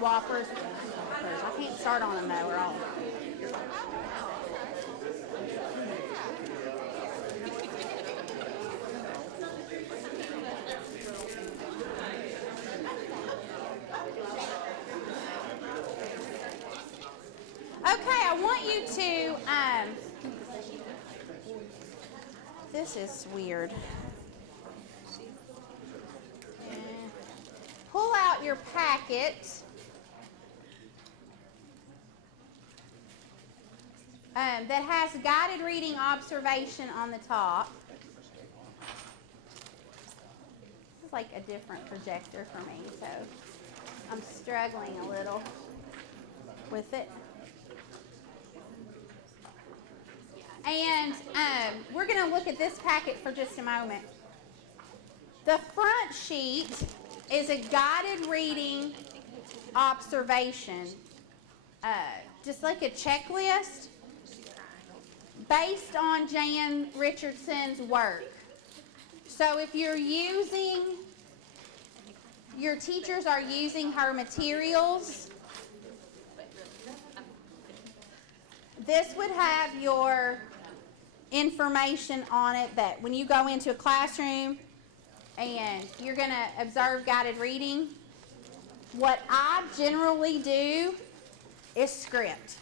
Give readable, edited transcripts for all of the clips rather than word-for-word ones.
Whoppers. I can't start on them though, or all. Okay, I want you to, this is weird. Pull out your packet. That has guided reading observation on the top. This is like a different projector for me, so I'm struggling a little with it. And we're going to look at this packet for just a moment. The front sheet is a guided reading observation, just like a checklist based on Jan Richardson's work. So if your teachers are using her materials, this would have your information on it that when you go into a classroom and you're going to observe guided reading, what I generally do is script.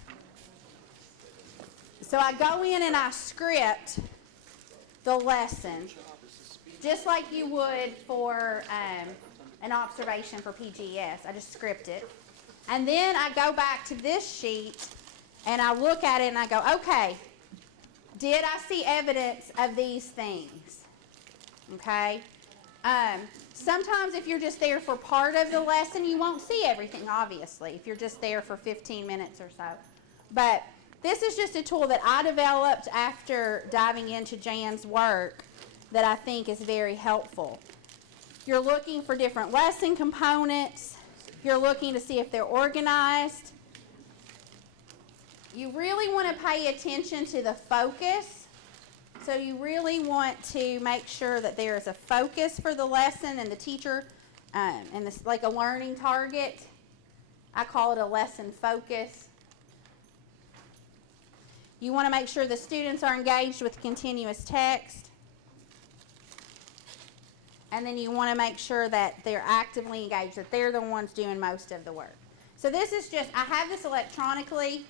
So I go in and I script the lesson, just like you would for an observation for PGS. I just script it. And then I go back to this sheet and I look at it and I go, okay, did I see evidence of these things? Okay. Sometimes if you're just there for part of the lesson, you won't see everything, obviously, if you're just there for 15 minutes or so. But this is just a tool that I developed after diving into Jan's work that I think is very helpful. You're looking for different lesson components. You're looking to see if they're organized. You really want to pay attention to the focus. So you really want to make sure that there is a focus for the lesson and the teacher, and this like a learning target. I call it a lesson focus. You want to make sure the students are engaged with continuous text. And then you want to make sure that they're actively engaged, that they're the ones doing most of the work. So this is just, I have this electronically.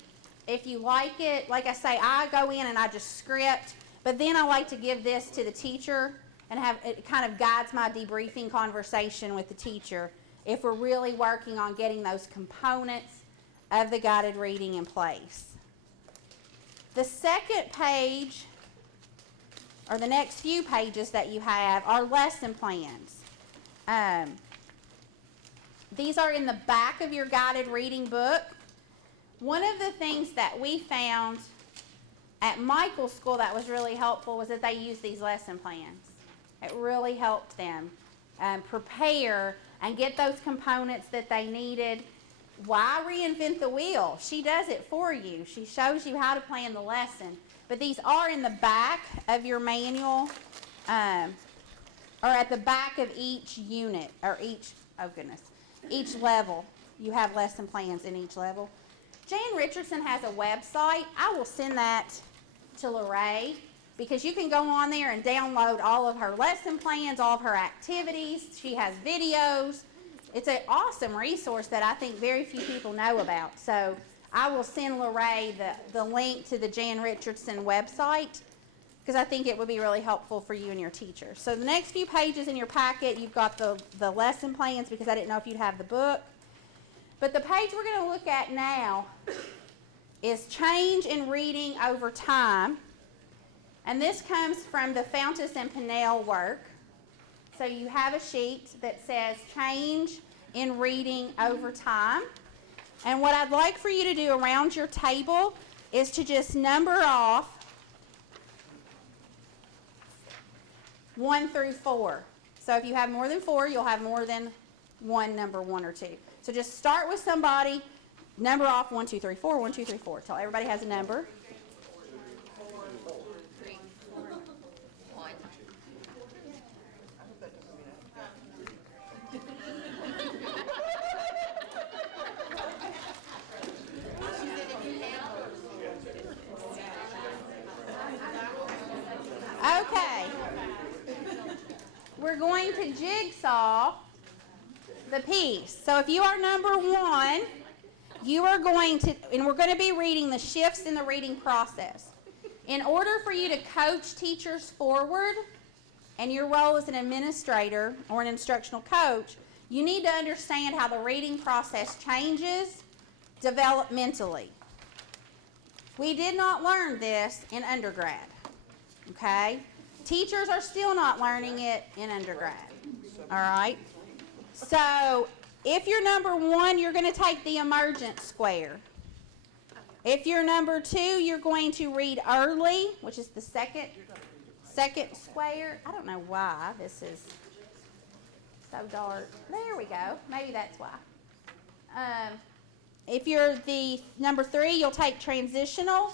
If you like it, like I say, I go in and I just script. But then I like to give this to the teacher and have it kind of guides my debriefing conversation with the teacher if we're really working on getting those components of the guided reading in place. The second page, or the next few pages that you have, are lesson plans. These are in the back of your guided reading book. One of the things that we found at Michael's school that was really helpful was that they used these lesson plans. It really helped them prepare and get those components that they needed. Why reinvent the wheel? She does it for you. She shows you how to plan the lesson. But these are in the back of your manual, or at the back of each unit, or each level. You have lesson plans in each level. Jan Richardson has a website. I will send that to Lorraine because you can go on there and download all of her lesson plans, all of her activities. She has videos. It's an awesome resource that I think very few people know about. So I will send Lorraine the link to the Jan Richardson website because I think it would be really helpful for you and your teachers. So the next few pages in your packet, you've got the lesson plans because I didn't know if you'd have the book. But the page we're going to look at now is change in reading over time. And this comes from the Fountas and Pinnell work. So you have a sheet that says change in reading over time. And what I'd like for you to do around your table is to just number off 1 through 4. So if you have more than 4, you'll have more than one number 1 or 2. So just start with somebody, number off 1, 2, 3, 4, 1, 2, 3, 4, till everybody has a number. to jigsaw the piece. So if you are number 1, you are going to, and we're going to be reading the shifts in the reading process. In order for you to coach teachers forward, and your role as an administrator or an instructional coach, you need to understand how the reading process changes developmentally. We did not learn this in undergrad, okay? Teachers are still not learning it in undergrad, all right? So if you're number 1, you're going to take the emergent square. If you're number 2, you're going to read early, which is the second square. I don't know why this is so dark. There we go. Maybe that's why. If you're the number 3, you'll take transitional.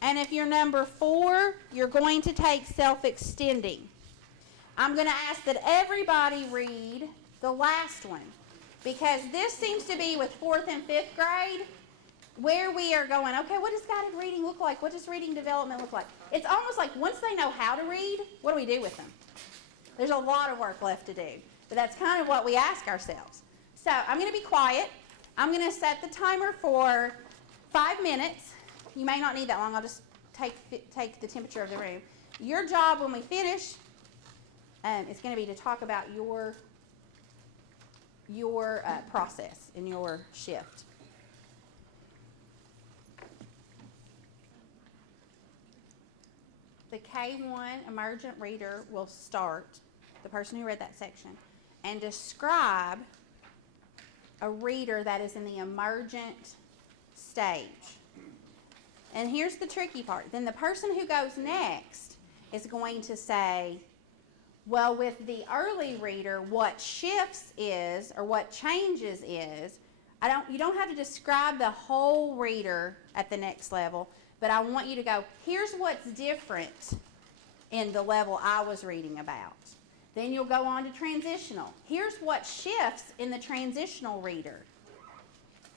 And if you're number 4, you're going to take self-extending. I'm going to ask that everybody read the last one, because this seems to be with 4th and 5th grade where we are going, okay, what does guided reading look like? What does reading development look like? It's almost like once they know how to read, what do we do with them? There's a lot of work left to do, but that's kind of what we ask ourselves. So I'm going to be quiet. I'm going to set the timer for 5 minutes. You may not need that long. I'll just take the temperature of the room. Your job when we finish is going to be to talk about your process in your shift. The K1 emergent reader will start, the person who read that section, and describe a reader that is in the emergent stage. And here's the tricky part. Then the person who goes next is going to say, well, with the early reader, what shifts is, or what changes is, you don't have to describe the whole reader at the next level, but I want you to go, here's what's different in the level I was reading about. Then you'll go on to transitional. Here's what shifts in the transitional reader.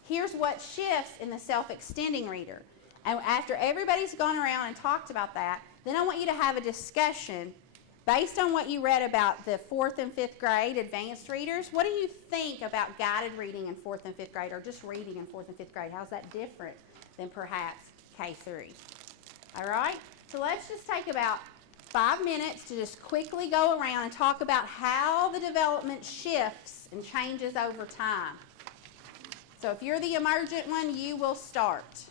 Here's what shifts in the self-extending reader. And after everybody's gone around and talked about that, then I want you to have a discussion based on what you read about the 4th and 5th grade advanced readers. What do you think about guided reading in 4th and 5th grade, or just reading in 4th and 5th grade? How's that different than perhaps K3? All right? So let's just take about 5 minutes to just quickly go around and talk about how the development shifts and changes over time. So if you're the emergent one, you will start.